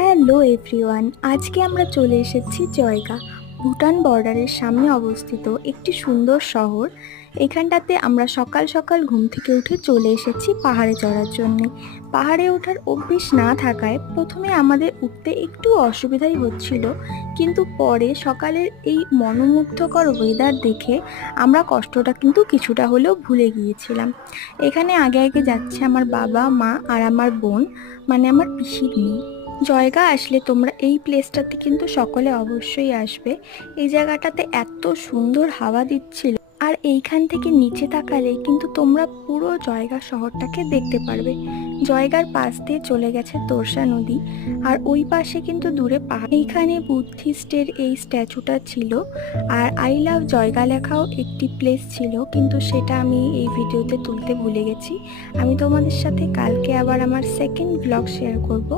Hello everyone, আজকে আমরা চলে এসেছি জয়গা, ভুটান বর্ডারের সামনে অবস্থিত একটি সুন্দর শহর। এখানটাতে আমরা সকাল সকাল ঘুম থেকে উঠে চলে এসেছি পাহাড়ে চড়ার জন্য। পাহাড়ে ওঠার অভ্যেস না থাকায় প্রথমে আমাদের উঠতে একটু অসুবিধাই হচ্ছিল, কিন্তু পরে সকালের এই মনোমুগ্ধকর ওয়েদার দেখে আমরা কষ্টটা কিন্তু কিছুটা হলেও ভুলে গিয়েছিলাম। এখানে আগে আগে যাচ্ছে আমার বাবা, মা আর আমার বোন, মানে আমার পিসির মেয়ে। জয়গা আসলে তোমরা এই প্লেসটাতে কিন্তু সকলে অবশ্যই আসবে। এই জায়গাটাতে এত সুন্দর হাওয়া দিচ্ছিল, আর এইখান থেকে নিচে তাকালে কিন্তু তোমরা পুরো জয়গা শহরটাকে দেখতে পারবে। জয়গার পাশ দিয়ে চলে গেছে তোরসা নদী, আর ওই পাশে কিন্তু দূরে পাহাড়। এইখানে বুদ্ধিস্টের এই স্ট্যাচুটা ছিল, আর আই লাভ জয়গা লেখাও একটি প্লেস ছিল, কিন্তু সেটা আমি এই ভিডিওতে তুলতে ভুলে গেছি। আমি তোমাদের সাথে কালকে আবার আমার সেকেন্ড ব্লগ শেয়ার করব।